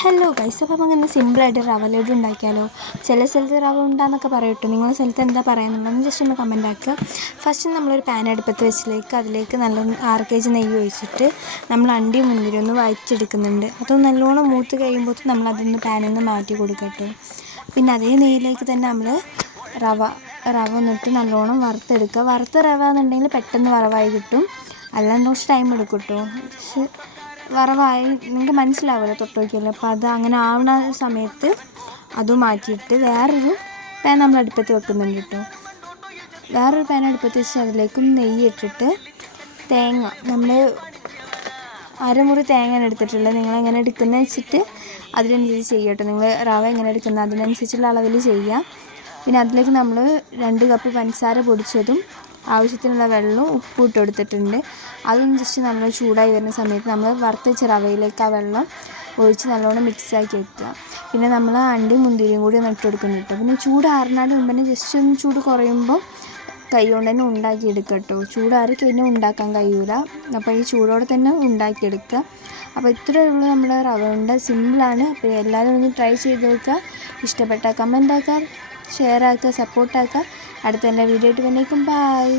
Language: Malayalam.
ഹലോ ഗൈസ്, അപ്പം അങ്ങനെ സിമ്പിളായിട്ട് റവ ലഡു ഉണ്ടാക്കിയാലോ. ചില സ്ഥലത്ത് റവ ഉണ്ടാകുന്നൊക്കെ പറയട്ടോ. നിങ്ങളുടെ സ്ഥലത്ത് എന്താ പറയാനുള്ളതെന്ന് ജസ്റ്റ് ഒന്ന് കമൻ്റ് ആക്കുക. ഫസ്റ്റ് നമ്മളൊരു പാൻ അടുപ്പത്ത് വെച്ചിലേക്ക് അതിലേക്ക് നല്ല 6 kg നെയ്യ് ഒഴിച്ചിട്ട് നമ്മൾ അണ്ടിയും മുന്തിരി ഒന്ന് വഴറ്റിയെടുക്കുന്നുണ്ട്. അത് നല്ലോണം മൂത്ത് കഴിയുമ്പോൾ നമ്മളതൊന്ന് പാനിൽ നിന്ന് മാറ്റി കൊടുക്കട്ടോ. പിന്നെ അതേ നെയ്യിലേക്ക് തന്നെ നമ്മൾ റവ ഒന്നിട്ട് നല്ലോണം വറുത്തെടുക്കുക. വറുത്ത റവ എന്നുണ്ടെങ്കിൽ പെട്ടെന്ന് വറവായി കിട്ടും, അല്ലാണ്ട് കുറച്ച് ടൈം എടുക്കും കേട്ടോ. വറവായി നിങ്ങൾക്ക് മനസ്സിലാവുമല്ലോ തൊട്ട് നോക്കിയല്ലോ. അപ്പോൾ അത് അങ്ങനെ ആവുന്ന സമയത്ത് അതും മാറ്റിയിട്ട് വേറൊരു പാൻ നമ്മൾ അടുപ്പത്ത് വെക്കുന്നുണ്ട് കേട്ടോ. വേറൊരു പാൻ അടുപ്പത്ത് വെച്ച് അതിലേക്കും നെയ്യ് ഇട്ടിട്ട് തേങ്ങ നമ്മൾ അരമുറി തേങ്ങ എടുത്തിട്ടുള്ളത്. നിങ്ങളെങ്ങനെ എടുക്കുന്നത് വെച്ചിട്ട് അതിനനുസരിച്ച് ചെയ്യുക കേട്ടോ. നിങ്ങൾ റവ എങ്ങനെ എടുക്കുന്നത് അതിനനുസരിച്ചുള്ള അളവിൽ ചെയ്യുക. പിന്നെ അതിലേക്ക് നമ്മൾ 2 കപ്പ് പഞ്ചസാര പൊടിച്ചതും ആവശ്യത്തിനുള്ള വെള്ളവും ഉപ്പും ഇട്ട് കൊടുത്തിട്ടുണ്ട്. അതൊന്ന് ജസ്റ്റ് നല്ലോണം ചൂടായി വരുന്ന സമയത്ത് നമ്മൾ വറുത്ത് വെച്ച റവയിലേക്ക് ആ വെള്ളം ഒഴിച്ച് നല്ലോണം മിക്സാക്കി വെക്കുക. പിന്നെ നമ്മൾ അണ്ടിയും മുന്തിരിയും കൂടി ഒന്ന് ഇട്ട് കൊടുക്കുന്നുണ്ട്. പിന്നെ ചൂടാറിനാലും മുമ്പ് തന്നെ ജസ്റ്റ് ഒന്ന് ചൂട് കുറയുമ്പോൾ കൈ കൊണ്ട് തന്നെ ഉണ്ടാക്കിയെടുക്കുക കേട്ടോ. ചൂടാറി കഴിഞ്ഞാൽ ഉണ്ടാക്കാൻ കഴിയില്ല. അപ്പോൾ ഈ ചൂടോടെ തന്നെ ഉണ്ടാക്കിയെടുക്കുക. അപ്പോൾ ഇത്രയേ ഉള്ളൂ നമ്മുടെ റവ ഉണ്ട. സിമ്പിളാണ്. അപ്പോൾ എല്ലാവരും ഒന്ന് ട്രൈ ചെയ്ത് നോക്കുക. ഇഷ്ടപ്പെട്ടാൽ കമൻ്റ് ആക്കുക, ഷെയർ ആക്കുക, സപ്പോർട്ടാക്കുക. അടുത്ത എൻ്റെ വീഡിയോ ആയിട്ട് വന്നേക്കും. ബൈ.